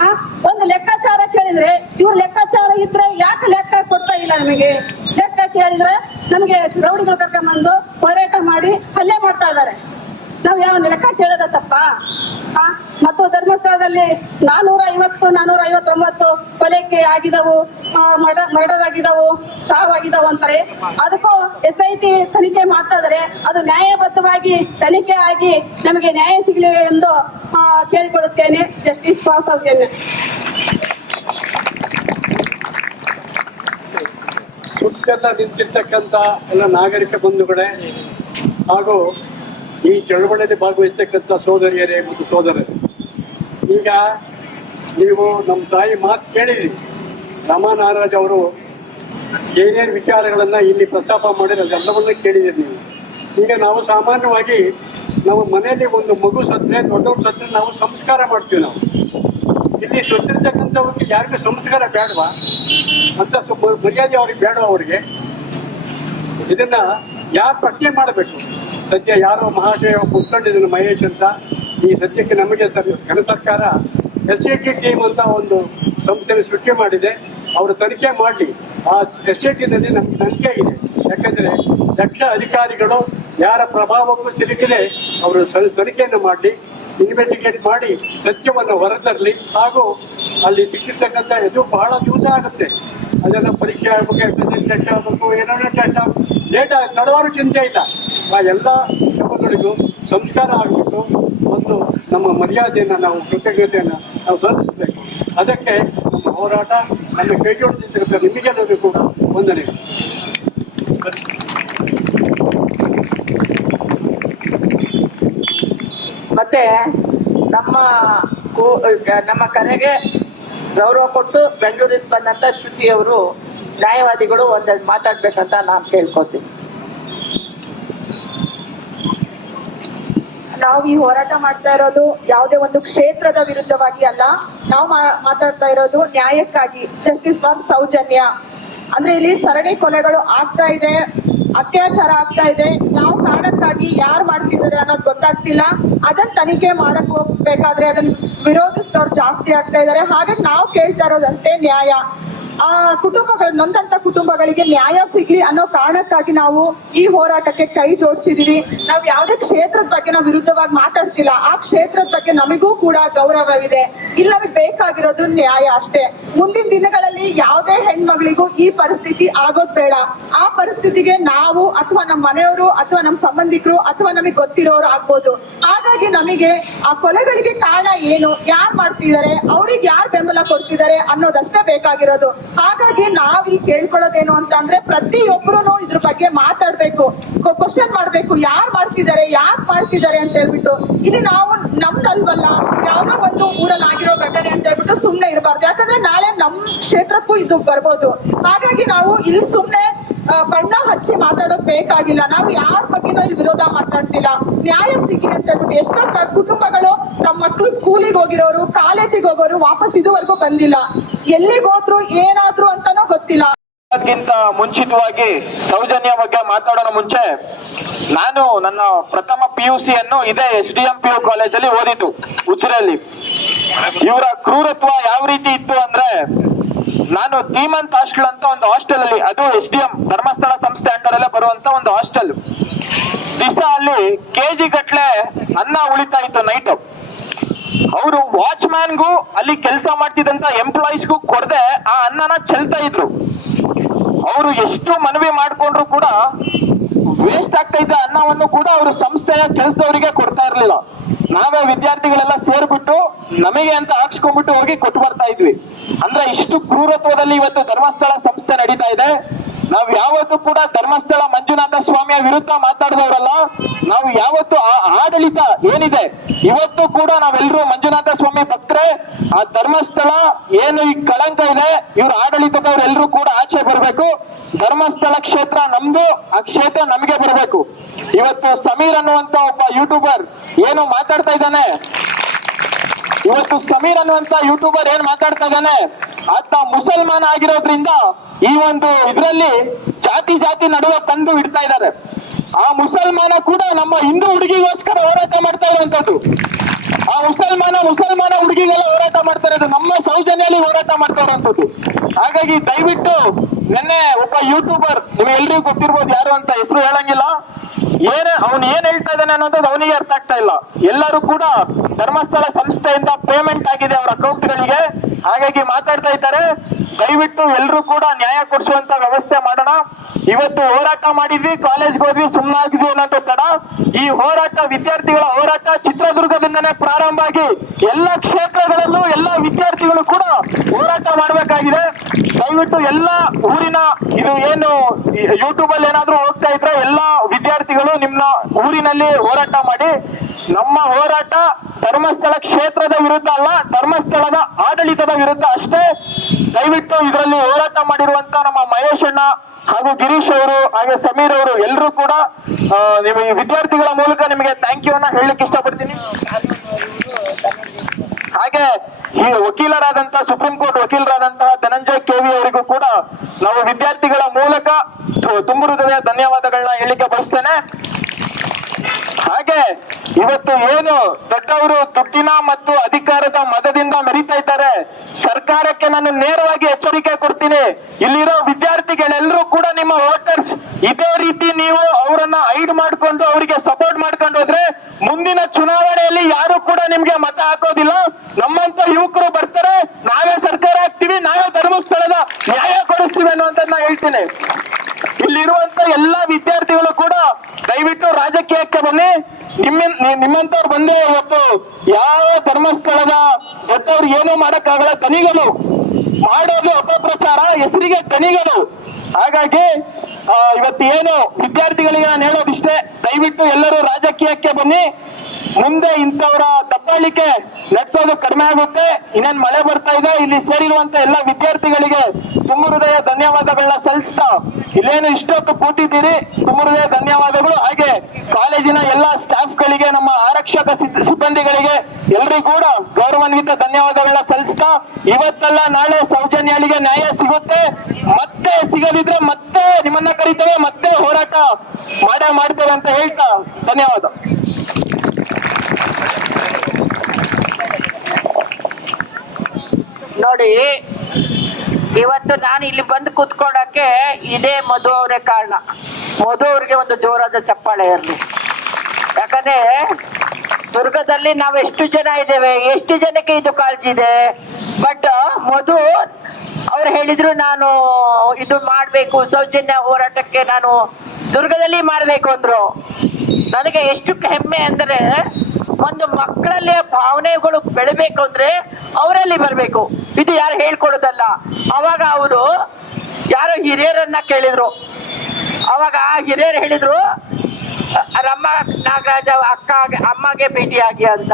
ಆ? ಒಂದು ಲೆಕ್ಕಾಚಾರ ಕೇಳಿದ್ರೆ, ಇವ್ರ ಲೆಕ್ಕಾಚಾರ ಇದ್ರೆ ಯಾಕೆ ಲೆಕ್ಕ ಕೊಡ್ತಾ ಇಲ್ಲ ನಮಗೆ? ಲೆಕ್ಕ ಕೇಳಿದ್ರೆ ನಮಗೆ ರೌಡಿಗಳು ಕರ್ಕೊಂಡ್ಬಂದು ಹೋರಾಟ ಮಾಡಿ ಹಲ್ಲೆ ಮಾಡ್ತಾ ಇದ್ದಾರೆ. ನಾವ್ ಯಾವ ಲೆಕ್ಕ ತಪ್ಪ ಆ, ಮತ್ತು ಧರ್ಮಸ್ಥಳದಲ್ಲಿ ನಾನೂರ ಐವತ್ತು ನಾನೂರ ಐವತ್ತೊಂಬತ್ತು ಕೊಲೆಕ್ಕೆ ಆಗಿದವು ಮರ್ಡರ್ ಆಗಿದವು ಸಾವಾಗಿದವು ಅಂತಾರೆ. ಅದಕ್ಕೂ ಎಸ್ ಐ ಟಿ ತನಿಖೆ ಮಾಡ್ತಾ ಅದು ನ್ಯಾಯಬದ್ಧವಾಗಿ ತನಿಖೆ ಆಗಿ ನಮಗೆ ನ್ಯಾಯ ಸಿಗಲಿ ಎಂದು ಕೇಳಿಕೊಳ್ಳುತ್ತೇನೆ. ಜಸ್ಟಿಸ್ ಪಾಸ್ ಅವ್ರಿಗೆ. ನಿಂತಿರ್ತಕ್ಕಂತ ಎಲ್ಲ ನಾಗರಿಕ ಬಂಧುಗಳೇ ಹಾಗೂ ಈ ಚಳವಳಿಯಲ್ಲಿ ಭಾಗವಹಿಸ್ತಕ್ಕಂಥ ಸೋದರಿಯರೇ ಮತ್ತು ಸೋದರರೇ. ಈಗ ನೀವು ನಮ್ಮ ತಾಯಿ ಮಾತು ಕೇಳಿದ್ರಿ ರಮಾ ನಾಗರಾಜ್ ಅವರು ಏನೇನು ವಿಚಾರಗಳನ್ನ ಇಲ್ಲಿ ಪ್ರಸ್ತಾಪ ಮಾಡಿದ್ರೆ ಅದೆಲ್ಲವನ್ನ ಕೇಳಿದ್ದೀರಿ ನೀವು. ಈಗ ನಾವು ಸಾಮಾನ್ಯವಾಗಿ ನಮ್ಮ ಮನೆಯಲ್ಲಿ ಒಂದು ಮಗು ಸತ್ರೆ, ದೊಡ್ಡವ್ರ ಸತ್ರೆ ನಾವು ಸಂಸ್ಕಾರ ಮಾಡ್ತೀವಿ ನಾವು. ಇಲ್ಲಿ ಸತ್ತಿರ್ತಕ್ಕಂಥವ್ರಿಗೆ ಯಾರಿಗೂ ಸಂಸ್ಕಾರ ಬೇಡವಾ? ಅಂತ ಮರ್ಯಾದೆ ಅವ್ರಿಗೆ ಬೇಡವಾ ಅವ್ರಿಗೆ? ಇದನ್ನ ಯಾರು ಪ್ರಶ್ನೆ ಮಾಡಬೇಕು? ಸದ್ಯ ಯಾರೋ ಮಹಾಶಯ ಕುತ್ಕೊಂಡಿದ್ದೀನಿ ಮಹೇಶ್ ಅಂತ. ಈ ಸದ್ಯಕ್ಕೆ ನಮಗೆ ಸರ್ ಘನ ಸರ್ಕಾರ ಎಸ್ ಎ ಟಿ ಟೀಮ್ ಅಂತ ಒಂದು ಸಂಸ್ಥೆಯನ್ನು ಸೃಷ್ಟಿ ಮಾಡಿದೆ. ಅವರು ತನಿಖೆ ಮಾಡಿ ಆ ಎಸ್ ಎ ಟಿನಲ್ಲಿ ನಮ್ಗೆ ನಂಬಿಕೆ ಇದೆ ಯಾಕಂದ್ರೆ ದಕ್ಷ ಅಧಿಕಾರಿಗಳು ಯಾರ ಪ್ರಭಾವಕ್ಕೂ ಸಿಲುಕಿದೆ ಅವರು ತನಿಖೆಯನ್ನು ಮಾಡಿ ಇನ್ವೆಸ್ಟಿಗೇಟ್ ಮಾಡಿ, ಸತ್ಯವನ್ನು ಹೊರತರಲಿ. ಹಾಗೂ ಅಲ್ಲಿ ಸಿಕ್ಕಿರ್ತಕ್ಕಂಥ ಇದು ಬಹಳ ದಿವಸ ಆಗುತ್ತೆ. ಅದೆಲ್ಲ ಪರೀಕ್ಷೆ ಆಗ್ಬೇಕು ಟೆಸ್ಟ್ ಆಗಬೇಕು ಏನೇನೋ ಟೆಸ್ಟ್ ಆಗಬೇಕು. ಲೇಟ್ ಆಗ ಹಲವಾರು ಚಿಂತೆ ಇಲ್ಲ. ಆ ಎಲ್ಲ ಶಬ್ದಗಳಿಗೂ ಸಂಸ್ಕಾರ ಆಗಿಬಿಟ್ಟು ಒಂದು ನಮ್ಮ ಮರ್ಯಾದೆಯನ್ನು ನಾವು, ಕೃತಜ್ಞತೆಯನ್ನು ನಾವು ಸಲ್ಲಿಸಬೇಕು. ಅದಕ್ಕೆ ನಮ್ಮ ಹೋರಾಟ, ನಮ್ಮ ಕೈ ನಿಮಗೆ ನಿಮಗೆಲ್ಲರಿಗೂ ಕೂಡ ವಂದನೆ. ಮತ್ತೆ ನಮ್ಮ ನಮ್ಮ ಕರೆಗೆ ಗೌರವ ಕೊಟ್ಟು ಬೆಂಗಳೂರಿಂದ ಬಂದಂತ ಶ್ರುತಿ ಅವರು ನ್ಯಾಯವಾದಿಗಳು ಒಂದೆರಡು ಮಾತಾಡ್ಬೇಕಂತ ನಾನು ಕೇಳ್ಕೊತೀನಿ. ನಾವು ಈ ಹೋರಾಟ ಮಾಡ್ತಾ ಇರೋದು ಯಾವುದೇ ಒಂದು ಕ್ಷೇತ್ರದ ವಿರುದ್ಧವಾಗಿ ಅಲ್ಲ, ನಾವು ಮಾತಾಡ್ತಾ ಇರೋದು ನ್ಯಾಯಕ್ಕಾಗಿ ಜಸ್ಟಿಸ್ ಫಾರ್ ಸೌಜನ್ಯ. ಅಂದ್ರೆ ಇಲ್ಲಿ ಸರಣಿ ಕೊಲೆಗಳು ಆಗ್ತಾ ಇದೆ, ಅತ್ಯಾಚಾರ ಆಗ್ತಾ ಇದೆ, ಯಾವ ಕಾರಣಕ್ಕಾಗಿ ಯಾರು ಮಾಡ್ತಿದ್ದಾರೆ ಅನ್ನೋದು ಗೊತ್ತಾಗ್ತಿಲ್ಲ. ಅದನ್ನ ತನಿಖೆ ಮಾಡಕ್ ಹೋಗ್ಬೇಕಾದ್ರೆ ಅದನ್ನ ವಿರೋಧಿಸಿದವ್ರು ಜಾಸ್ತಿ ಆಗ್ತಾ ಇದ್ದಾರೆ ಹಾಗೆ ನಾವು ಕೇಳ್ತಾ ಇರೋದು ಅಷ್ಟೇ ನ್ಯಾಯ. ಆ ಕುಟುಂಬಗಳು, ನೊಂದಂತ ಕುಟುಂಬಗಳಿಗೆ ನ್ಯಾಯ ಸಿಗ್ಲಿ ಅನ್ನೋ ಕಾರಣಕ್ಕಾಗಿ ನಾವು ಈ ಹೋರಾಟಕ್ಕೆ ಕೈ ಜೋಡಿಸಿದೀವಿ. ನಾವು ಯಾವುದೇ ಕ್ಷೇತ್ರದ ಬಗ್ಗೆ ನಾವು ವಿರುದ್ಧವಾಗಿ ಮಾತಾಡ್ತಿಲ್ಲ. ಆ ಕ್ಷೇತ್ರದ ಬಗ್ಗೆ ನಮಗೂ ಕೂಡ ಗೌರವವಿದೆ ಇಲ್ಲಿ ನಮಗೆ ಬೇಕಾಗಿರೋದು ನ್ಯಾಯ ಅಷ್ಟೇ. ಮುಂದಿನ ದಿನಗಳಲ್ಲಿ ಯಾವುದೇ ಹೆಣ್ಮಗಳಿಗೂ ಈ ಪರಿಸ್ಥಿತಿ ಆಗೋದ್ ಬೇಡ. ಆ ಪರಿಸ್ಥಿತಿಗೆ ನಾವು ಅಥವಾ ನಮ್ಮ ಮನೆಯವರು ಅಥವಾ ನಮ್ಮ ಸಂಬಂಧಿಕರು ಅಥವಾ ನಮಗೆ ಗೊತ್ತಿರೋರು ಆಗ್ಬೋದು. ಹಾಗಾಗಿ ನಮಗೆ ಆ ಕೊಲೆಗಳಿಗೆ ಕಾರಣ ಏನು? ಯಾರು ಮಾಡ್ತಿದ್ದಾರೆ? ಅವ್ರಿಗೆ ಯಾರು ಬೆಂಬಲ ಕೊಡ್ತಿದ್ದಾರೆ ಅನ್ನೋದಷ್ಟೇ ಬೇಕಾಗಿರೋದು. ಹಾಗಾಗಿ ನಾವ್ ಇಲ್ಲಿ ಕೇಳ್ಕೊಳ್ಳೋದೇನು ಅಂತ ಅಂದ್ರೆ ಪ್ರತಿಯೊಬ್ರು ಇದ್ರ ಬಗ್ಗೆ ಮಾತಾಡ್ಬೇಕು. ಕ್ವಶನ್ ಮಾಡ್ಬೇಕು. ಯಾರ್ ಮಾಡ್ತಿದ್ದಾರೆ ಯಾರ್ ಮಾಡ್ತಿದ್ದಾರೆ ಅಂತ ಹೇಳ್ಬಿಟ್ಟು. ಇಲ್ಲಿ ನಾವು ನಮ್ದಲ್ವಲ್ಲ ಯಾವ್ದೋ ಒಂದು ಊರಲ್ಲಿ ಆಗಿರೋ ಘಟನೆ ಅಂತ ಹೇಳ್ಬಿಟ್ಟು ಸುಮ್ನೆ ಇರಬಾರ್ದು. ಯಾಕಂದ್ರೆ ನಾಳೆ ನಮ್ ಕ್ಷೇತ್ರಕ್ಕೂ ಇದು ಬರ್ಬೋದು. ಹಾಗಾಗಿ ನಾವು ಇಲ್ಲಿ ಸುಮ್ನೆ ಬಣ್ಣ ಹಚ್ಚಿ ಮಾತಾಡೋದ್ ಬೇಕಾಗಿಲ್ಲ. ನಾವು ಯಾರ ಬಗ್ಗೆನೂ ಇಲ್ಲಿ ವಿರೋಧ ಮಾತಾಡ್ತಿಲ್ಲ. ನ್ಯಾಯ ಸಿಗ್ಲಿ ಅಂತ ಹೇಳ್ಬಿಟ್ಟು ಎಷ್ಟೋ ಕುಟುಂಬಗಳು ತಮ್ಮ ಮಕ್ಕಳು ಸ್ಕೂಲಿಗೆ ಹೋಗಿರೋರು ಕಾಲೇಜಿಗೆ ಹೋಗೋರು ವಾಪಸ್ ಇದುವರೆಗೂ ಬಂದಿಲ್ಲ. ಎಲ್ಲಿಗೆ ಹೋದ್ರು ಏನಾದ್ರು ಅಂತಾನೂ ಗೊತ್ತಿಲ್ಲ. ಅದಕ್ಕಿಂತ ಮುಂಚಿತವಾಗಿ ಸೌಜನ್ಯ ಬಗ್ಗೆ ಮಾತಾಡೋಣ ಮುಂಚೆ, ನಾನು ನನ್ನ ಪ್ರಥಮ ಪಿ ಯು ಸಿ ಅನ್ನು ಇದೇ S D M P U ಕಾಲೇಜಲ್ಲಿ ಓದಿದ್ದು ಉಚ್ಚರಲ್ಲಿ ಇವರ ಕ್ರೂರತ್ವ ಯಾವ ರೀತಿ ಇತ್ತು ಅಂದ್ರೆ, ನಾನು ಧೀಮಂತ್ ಹಾಸ್ಟೆಲ್ ಅಂತ ಒಂದು ಹಾಸ್ಟೆಲ್ ಅಲ್ಲಿ, ಅದು ಎಸ್ ಡಿ ಎಂ ಧರ್ಮಸ್ಥಳ ಸಂಸ್ಥೆ ಅಂಡರ್ ಬರುವಂತ ಒಂದು ಹಾಸ್ಟೆಲ್. ದಿವಸ ಅಲ್ಲಿ ಕೆಜಿ ಗಟ್ಲೆ ಅನ್ನ ಉಳಿತಾ ಇತ್ತು ನೈಟ್. ಅವರು ವಾಚ್ಮ್ಯಾನ್ಗೂ ಅಲ್ಲಿ ಕೆಲಸ ಮಾಡ್ತಿದ್ದಂತ ಎಂಪ್ಲಾಯೀಸ್ಗೂ ಕೊಡದೆ ಆ ಅನ್ನನ ಚೆಲ್ತಾ ಇದ್ರು. ಅವರು ಎಷ್ಟು ಮನವಿ ಮಾಡ್ಕೊಂಡ್ರು ಕೂಡ ವೇಸ್ಟ್ ಆಗ್ತಾ ಇದ್ದ ಅನ್ನವನ್ನು ಕೂಡ ಅವರು ಸಂಸ್ಥೆಯ ಕೆಲಸದವರಿಗೆ ಕೊಡ್ತಾ ಇರ್ಲಿಲ್ಲ. ನಾವೇ ವಿದ್ಯಾರ್ಥಿಗಳೆಲ್ಲ ಸೇರ್ಬಿಟ್ಟು ನಮಗೆ ಅಂತ ಹಾಕ್ಸ್ಕೊಂಡ್ಬಿಟ್ಟು ಹೋಗಿ ಕೊಟ್ಟು ಬರ್ತಾ ಇದ್ವಿ. ಅಂದ್ರೆ ಇಷ್ಟು ಕ್ರೂರತ್ವದಲ್ಲಿ ಇವತ್ತು ಧರ್ಮಸ್ಥಳ ಸಂಸ್ಥೆ ನಡೀತಾ ಇದೆ. ನಾವು ಯಾವತ್ತು ಕೂಡ ಧರ್ಮಸ್ಥಳ ಮಂಜುನಾಥ ಸ್ವಾಮಿಯ ವಿರುದ್ಧ ಮಾತಾಡಿದವರಲ್ಲ, ನಾವು ಯಾವತ್ತು ಆ ಆಡಳಿತ ಏನಿದೆ, ಇವತ್ತು ಕೂಡ ನಾವೆಲ್ಲರೂ ಮಂಜುನಾಥ ಸ್ವಾಮಿ ಭಕ್ತರೆ, ಆ ಧರ್ಮಸ್ಥಳ ಏನು ಈ ಕಳಂಕ ಇದೆ, ಇವ್ರ ಆಡಳಿತದವ್ರು ಎಲ್ಲರೂ ಕೂಡ ಆಚೆ ಬರಬೇಕು. ಧರ್ಮಸ್ಥಳ ಕ್ಷೇತ್ರ ನಮ್ದು, ಆ ಕ್ಷೇತ್ರ ನಮಗೆ ಬರಬೇಕು. ಇವತ್ತು ಸಮೀರ್ ಅನ್ನುವಂತ ಒಬ್ಬ ಯೂಟ್ಯೂಬರ್ ಏನು ಮಾತಾಡ್ತಾ ಇದ್ದಾನೆ? ಇವತ್ತು ಸಮೀರ್ ಅನ್ನುವಂತ ಯೂಟ್ಯೂಬರ್ ಏನ್ ಮಾತಾಡ್ತಾ ಇದ್ದಾನೆ? ಆತ ಮುಸಲ್ಮಾನ ಆಗಿರೋದ್ರಿಂದ ಈ ಒಂದು ಇದ್ರಲ್ಲಿ ಜಾತಿ ಜಾತಿ ನಡುವೆ ತಂದು ಇಡ್ತಾ ಇದ್ದಾರೆ. ಆ ಮುಸಲ್ಮಾನ ಕೂಡ ನಮ್ಮ ಹಿಂದೂ ಹುಡುಗಿಗೋಸ್ಕರ ಹೋರಾಟ ಮಾಡ್ತಾ ಇರುವಂತದ್ದು ಆ ಮುಸಲ್ಮಾನ ಮುಸಲ್ಮಾನ ಹುಡುಗಿಗೆಲ್ಲ ಹೋರಾಟ ಮಾಡ್ತಾ ಇರೋದು ನಮ್ಮ ಸೌಜನ್ಯಲ್ಲಿ ಹೋರಾಟ ಮಾಡ್ತಾ ಇರುವಂತದ್ದು ಹಾಗಾಗಿ ದಯವಿಟ್ಟು ನಿನ್ನೆ ಒಬ್ಬ ಯೂಟ್ಯೂಬರ್ ನಿಮ್ಗೆಲ್ರಿಗೂ ಗೊತ್ತಿರ್ಬೋದು ಯಾರು ಅಂತ ಹೆಸರು ಹೇಳಂಗಿಲ್ಲ. ಏನ್ ಅವ್ನು ಏನ್ ಹೇಳ್ತಾ ಇದ್ದಾನೆ ಅನ್ನೋದು ಅವನಿಗೆ ಅರ್ಥ ಆಗ್ತಾ ಇಲ್ಲ. ಎಲ್ಲರೂ ಕೂಡ ಧರ್ಮಸ್ಥಳ ಸಂಸ್ಥೆಯಿಂದ ಪೇಮೆಂಟ್ ಆಗಿದೆ ಅವರ ಅಕೌಂಟ್ಗಳಿಗೆ ಹಾಗಾಗಿ ಮಾತಾಡ್ತಾ ಇದ್ದಾರೆ. ದಯವಿಟ್ಟು ಎಲ್ಲರೂ ಕೂಡ ನ್ಯಾಯ ಕೊಡಿಸುವಂತ ವ್ಯವಸ್ಥೆ ಮಾಡೋಣ. ಇವತ್ತು ಹೋರಾಟ ಮಾಡಿದ್ವಿ, ಕಾಲೇಜ್ಗೆ ಹೋದ್ವಿ ಸುಮ್ಮನಾಗಿದ್ವಿ ಅನ್ನೋದು ತಡ. ಈ ಹೋರಾಟ ವಿದ್ಯಾರ್ಥಿಗಳ ಹೋರಾಟ ಚಿತ್ರದುರ್ಗದಿಂದನೇ ಪ್ರಾರಂಭ ಆಗಿ ಎಲ್ಲ ಕ್ಷೇತ್ರಗಳಲ್ಲೂ ಎಲ್ಲ ವಿದ್ಯಾರ್ಥಿಗಳು ಕೂಡ ಹೋರಾಟ ಮಾಡಬೇಕಾಗಿದೆ. ದಯವಿಟ್ಟು ಎಲ್ಲ ಊರಿನ, ಇದು ಏನು ಯೂಟ್ಯೂಬ್ ಅಲ್ಲಿ ಏನಾದ್ರೂ ಹೋಗ್ತಾ ಇದ್ರೆ ಎಲ್ಲ ವಿದ್ಯಾರ್ಥಿಗಳು ನಿಮ್ಮ ಊರಿನಲ್ಲಿ ಹೋರಾಟ ಮಾಡಿ. ನಮ್ಮ ಹೋರಾಟ ಧರ್ಮಸ್ಥಳ ಕ್ಷೇತ್ರದ ವಿರುದ್ಧ ಅಲ್ಲ, ಧರ್ಮಸ್ಥಳದ ಆಡಳಿತದ ವಿರುದ್ಧ ಅಷ್ಟೇ. ದಯವಿಟ್ಟು ಇದರಲ್ಲಿ ಹೋರಾಟ ಮಾಡಿರುವಂತ ನಮ್ಮ ಮಹೇಶ್ ಅಣ್ಣ ಹಾಗೂ ಗಿರೀಶ್ ಅವರು ಹಾಗೆ ಸಮೀರ್ ಅವರು ಎಲ್ಲರೂ ಕೂಡ ನಿಮಗೆ ವಿದ್ಯಾರ್ಥಿಗಳ ಮೂಲಕ ನಿಮಗೆ ಥ್ಯಾಂಕ್ ಯು ಅನ್ನ ಹೇಳಲಿಕ್ಕೆ ಇಷ್ಟಪಡ್ತೀನಿ. ಹಾಗೆ ಈ ವಕೀಲರಾದಂತಹ, ಸುಪ್ರೀಂ ಕೋರ್ಟ್ ವಕೀಲರಾದಂತಹ ಧನಂಜಯ್ ಕೆವಿ ಅವರಿಗೂ ಕೂಡ ನಾವು ವಿದ್ಯಾರ್ಥಿಗಳ ಮೂಲಕ ತು- ತುಂಬು ಹೃದಯ ಧನ್ಯವಾದಗಳನ್ನ ಹೇಳಿಕೆ ಬಯಸ್ತೇನೆ ಹಾಗೆ ಇವತ್ತು ಏನು ದೊಡ್ಡವರು ದುಡ್ಡಿನ ಮತ್ತು ಅಧಿಕಾರದ ಮದದಿಂದ ಮೆರಿತಾ ಇದ್ದಾರೆ. ಸರ್ಕಾರಕ್ಕೆ ನಾನು ನೇರವಾಗಿ ಎಚ್ಚರಿಕೆ ಕೊಡ್ತೀನಿ. ಇಲ್ಲಿರೋ ವಿದ್ಯಾರ್ಥಿಗಳೆಲ್ಲರೂ ಕೂಡ ನಿಮ್ಮ ವೋಟರ್ಸ್ ಇದೇ ರೀತಿ ನೀವು ಅವರನ್ನ ಐಡ್ ಮಾಡ್ಕೊಂಡು ಅವರಿಗೆ ಸಪೋರ್ಟ್ ಮಾಡ್ಕೊಂಡು ಹೋದ್ರೆ ಮುಂದಿನ ಚುನಾವಣೆಯಲ್ಲಿ ಯಾರು ಕೂಡ ನಿಮ್ಗೆ ಮತ ಹಾಕೋದಿಲ್ಲ. ನಮ್ಮಂತ ಯುವಕರು ಬರ್ತಾರೆ. ನಾವೇ ಸರ್ಕಾರ ಆಗ್ತೀವಿ ನಾವೇ ಧರ್ಮಸ್ಥಳದ ನ್ಯಾಯ ಕೊಡಿಸ್ತೀವಿ ನಾ ಹೇಳ್ತೀನಿ. ಇಲ್ಲಿರುವಂತ ಎಲ್ಲಾ ವಿದ್ಯಾರ್ಥಿಗಳು ಕೂಡ ದಯವಿಟ್ಟು ರಾಜಕೀಯಕ್ಕೆ ಬನ್ನಿ. ನಿಮ್ಮ ನಿಮ್ಮಂತವ್ರು ಬಂದೇ ಇವತ್ತು ಯಾವ ಧರ್ಮಸ್ಥಳದ ದೊಡ್ಡವ್ರು ಏನೂ ಮಾಡಕ್ಕಾಗಲ್ಲ. ಕನಿಗಳು ಮಾಡೋದು ಅಪಪ್ರಚಾರ, ಹೆಸರಿಗೆ ಕನಿಗಳು ಹಾಗಾಗಿ ಇವತ್ತು ಏನು ವಿದ್ಯಾರ್ಥಿಗಳಿಗೆ ನಾನು ಹೇಳೋದಿಷ್ಟೇ, ದಯವಿಟ್ಟು ಎಲ್ಲರೂ ರಾಜಕೀಯಕ್ಕೆ ಬನ್ನಿ. ಮುಂದೆ ಇಂಥವರ ದಬ್ಬಾಳಿಕೆ ನಡೆಸೋದು ಕಡಿಮೆ ಆಗುತ್ತೆ. ಇನ್ನೇನ್ ಮಳೆ ಬರ್ತಾ ಇದೆ. ಇಲ್ಲಿ ಸೇರಿರುವಂತ ಎಲ್ಲ ವಿದ್ಯಾರ್ಥಿಗಳಿಗೆ ತುಂಬ ಹೃದಯ ಧನ್ಯವಾದಗಳನ್ನ ಸಲ್ಲಿಸ್ತಾ ಇಲ್ಲೇನು ಇಷ್ಟೊತ್ತು ಕೂತಿದ್ದೀರಿ? ತುಂಬ ಧನ್ಯವಾದಗಳು. ಹಾಗೆ ಕಾಲೇಜಿನ ಎಲ್ಲ ಸ್ಟಾಫ್ಗಳಿಗೆ, ನಮ್ಮ ಆರಕ್ಷಕ ಸಿಬ್- ಸಿಬ್ಬಂದಿಗಳಿಗೆ ಎಲ್ರಿಗೂ ಕೂಡ ಗೌರವಾನ್ವಿತ ಧನ್ಯವಾದಗಳನ್ನ ಸಲ್ಲಿಸ್ತಾ ಇವತ್ತಲ್ಲ ನಾಳೆ ಸೌಜನ್ಯಳಿಗೆ ನ್ಯಾಯ ಸಿಗುತ್ತೆ. ಮತ್ತೆ ಸಿಗದಿದ್ರೆ ಮತ್ತೆ ನಿಮ್ಮನ್ನ ಕರೀತೇವೆ, ಮತ್ತೆ ಹೋರಾಟ ಮಾಡೇ ಮಾಡ್ತೇವೆ ಅಂತ ಹೇಳ್ತಾ ಧನ್ಯವಾದ. ನೋಡಿ ಇವತ್ತು ನಾನು ಇಲ್ಲಿ ಬಂದು ಕೂತ್ಕೊಳ್ಳೋಕೆ ಇದೇ ಮಧು ಅವರೇ ಕಾರಣ. ಮಧು ಅವ್ರಿಗೆ ಒಂದು ಜೋರಾದ ಚಪ್ಪಾಳೆ ಇರಲಿ ಯಾಕಂದ್ರೆ ದುರ್ಗದಲ್ಲಿ ನಾವು ಎಷ್ಟು ಜನ ಇದ್ದೇವೆ, ಎಷ್ಟು ಜನಕ್ಕೆ ಇದು ಕಾಳಜಿ ಇದೆ ಬಟ್ ಮಧು ಅವ್ರು ಹೇಳಿದ್ರು ನಾನು ಇದು ಮಾಡ್ಬೇಕು, ಸೌಜನ್ಯ ಹೋರಾಟಕ್ಕೆ ನಾನು ದುರ್ಗದಲ್ಲಿ ಮಾಡ್ಬೇಕು ಅಂದ್ರು. ನನಗೆ ಎಷ್ಟು ಹೆಮ್ಮೆ ಅಂದ್ರೆ ಒಂದು ಮಕ್ಕಳಲ್ಲಿ ಭಾವನೆಗಳು ಬೆಳಿಬೇಕು ಅಂದ್ರೆ ಅವರಲ್ಲಿ ಬರಬೇಕು. ಇದು ಯಾರು ಹೇಳ್ಕೊಡೋದಲ್ಲ. ಅವಾಗ ಅವರು ಯಾರೋ ಹಿರಿಯರನ್ನ ಕೇಳಿದ್ರು. ಅವಾಗ ಆ ಹಿರಿಯರು ಹೇಳಿದ್ರು, ರಮ್ಮ, ನಾಗರಾಜ, ಅಕ್ಕ, ಅಮ್ಮಗೆ ಭೇಟಿಯಾಗಿ ಅಂತ.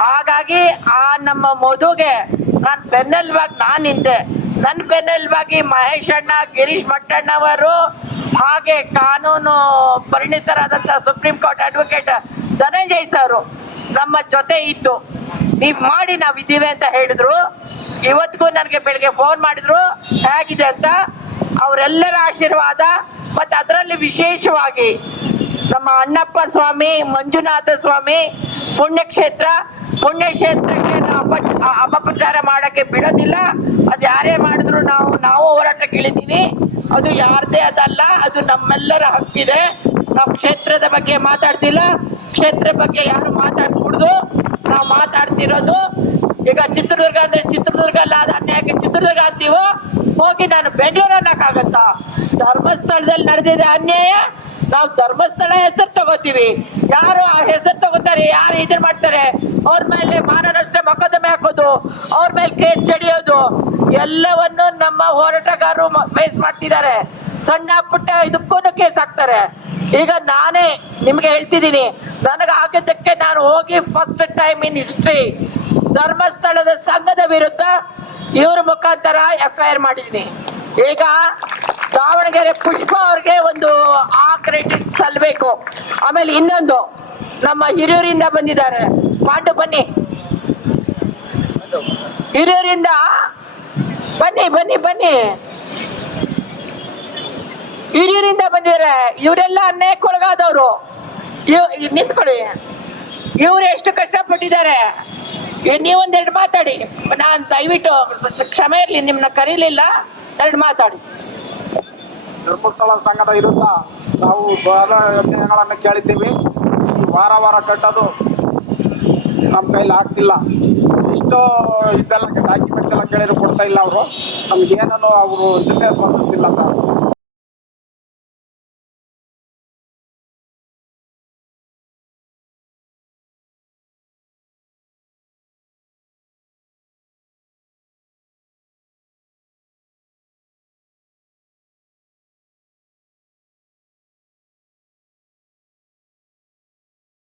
ಹಾಗಾಗಿ ಆ ನಮ್ಮ ಮಧುಗೆ ನಾನು ಬೆನ್ನೆಲ್ವಾಗಿ ನಾನು ನಿಂತೆ ನನ್ನ ಬೆನ್ನೆಲ್ವಾಗಿ ಮಹೇಶ್ ಅಣ್ಣ, ಗಿರೀಶ್ ಮಟ್ಟಣ್ಣವರು ಹಾಗೆ ಕಾನೂನು ಪರಿಣಿತರಾದಂತ supreme court advocate Dhananjay sir ನಮ್ಮ ಜೊತೆ ಇದ್ದು, ನೀವ್ ಮಾಡಿ ನಾವ್ ಇದ್ದೀವಿ ಅಂತ ಹೇಳಿದ್ರು. ಇವತ್ತಿಗೂ ನನಗೆ ಬೆಳಿಗ್ಗೆ ಫೋನ್ ಮಾಡಿದ್ರು, ಹೇಗಿದೆ ಅಂತ? ಅವರೆಲ್ಲರ ಆಶೀರ್ವಾದ, ಮತ್ತೆ ಅದರಲ್ಲಿ ವಿಶೇಷವಾಗಿ ನಮ್ಮ ಅಣ್ಣಪ್ಪ ಸ್ವಾಮಿ, ಮಂಜುನಾಥ ಸ್ವಾಮಿ, ಪುಣ್ಯಕ್ಷೇತ್ರ, ಪುಣ್ಯಕ್ಷೇತ್ರಕ್ಕೆ ಅಪಪ್ರಚಾರ ಮಾಡಕ್ಕೆ ಬಿಡೋದಿಲ್ಲ. ಅದು ಯಾರೇ ಮಾಡಿದ್ರು ನಾವು ನಾವು ಹೋರಾಟಕ್ಕೆ ಇಳಿದೀವಿ. ಅದು ಯಾರದೇ ಅದಲ್ಲ, ಅದು ನಮ್ಮೆಲ್ಲರ ಹಕ್ಕಿದೆ. ನಮ್ಮ ಕ್ಷೇತ್ರದ ಬಗ್ಗೆ ಮಾತಾಡ್ತಿಲ್ಲ. ಕ್ಷೇತ್ರ ಬಗ್ಗೆ ಯಾರು ಮಾತಾಡ್ಕೂಡ್ದು? ನಾವು ಮಾತಾಡ್ತಿರೋದು, ಈಗ ಚಿತ್ರದುರ್ಗ ಅಂದ್ರೆ ಚಿತ್ರದುರ್ಗ ಅಲ್ಲ ಅನ್ಯಾಯಕ್ಕೆ ಚಿತ್ರದುರ್ಗ ಅಂತೀವೋ? ಹೋಗಿ ನಾನು ಬೆಂಗಳೂರು ಅನ್ನಕ್ಕಾಗತ್ತ ಧರ್ಮಸ್ಥಳದಲ್ಲಿ ನಡೆದಿದೆ ಅನ್ಯಾಯ, ನಾವು ಧರ್ಮಸ್ಥಳ ಹೆಸರು ತಗೋತೀವಿ. ಯಾರು ಆ ಹೆಸರು ತಗೋತಾರೆ, ಯಾರು ಇದನ್ ಮಾಡ್ತಾರೆ? ಅವ್ರ ಮೇಲೆ ಮಾನನಷ್ಟ ಮೊಕದ್ದಮೆ ಹಾಕೋದು, ಅವ್ರ ಮೇಲೆ ಕೇಸ್ ಚಡಿಯೋದು ಎಲ್ಲವನ್ನು ನಮ್ಮ ಹೋರಾಟಗಾರರು ಫೇಸ್ ಮಾಡ್ತಿದ್ದಾರೆ. ಸಣ್ಣ ಪುಟ್ಟ ಇದಕ್ಕೂ ಕೇಸ್ ಹಾಕ್ತಾರೆ. ಈಗ ನಾನೇ ನಿಮ್ಗೆ ಹೇಳ್ತಿದ್ದೀನಿ, ನನಗೆ ಆಗಿದ್ದಕ್ಕೆ ನಾನು ಹೋಗಿ ಫಸ್ಟ್ ಟೈಮ್ ಇನ್ ಹಿಸ್ಟ್ರಿ ಧರ್ಮಸ್ಥಳದ ಸಂಘದ ವಿರುದ್ಧ ಇವ್ರ ಮುಖಾಂತರ ಎಫ್ ಐ ಈಗ ದಾವಣಗೆರೆ ಪುಷ್ಪ ಅವ್ರಿಗೆ ಒಂದು ಆ ಕ್ರೆಡಿಟ್ ಸಲ್ಲಬೇಕು ಆಮೇಲೆ ಇನ್ನೊಂದು ನಮ್ಮ ಹಿರಿಯೂರಿಂದ ಬಂದಿದ್ದಾರೆ. ಪಾಂಡು ಬನ್ನಿ. ಹಿರಿಯರಿಂದ ಬನ್ನಿ ಬನ್ನಿ ಬನ್ನಿ. ಹಿರಿಯೂರಿಂದ ಬಂದಿದ್ದಾರೆ. ಇವರೆಲ್ಲ ಅನ್ಯಾಯಕ್ಕೊಳಗಾದವರು. ನಿಂತ್ಕೊಳ್ಳಿ. ಇವ್ರು ಎಷ್ಟು ಕಷ್ಟಪಟ್ಟಿದ್ದಾರೆ. ನೀವೊಂದು ನೀವೊಂದೆರಡು ಮಾತಾಡಿ. ನಾನು ದಯವಿಟ್ಟು ಕ್ಷಮೆ ಇರಲಿ, ನಿಮ್ನ ಕರೀಲಿಲ್ಲ. ಎರಡು ಮಾತಾಡಿ. ಧರ್ಮಸ್ಥಳ ಸಂಘದ ವಿರುದ್ಧ ನಾವು ಬಹಳ ಯೋಜನೆಗಳನ್ನು ಕೇಳಿದ್ದೀವಿ. ವಾರ ವಾರ ಕಟ್ಟೋದು ನಮ್ಮ ಕೈಲಿ ಆಗ್ತಿಲ್ಲ. ಇಷ್ಟು ಇದೆಲ್ಲ ಡಾಕ್ಯುಮೆಂಟ್ಸ್ ಎಲ್ಲ ಕೇಳಿದ್ರು ಕೊಡ್ತಾ ಇಲ್ಲ ಅವರು. ನಮ್ಗೇನನ್ನು ಅವರು ಜೊತೆ ಸ್ಪಂದಿಸ್ತಿಲ್ಲ ಸರ್.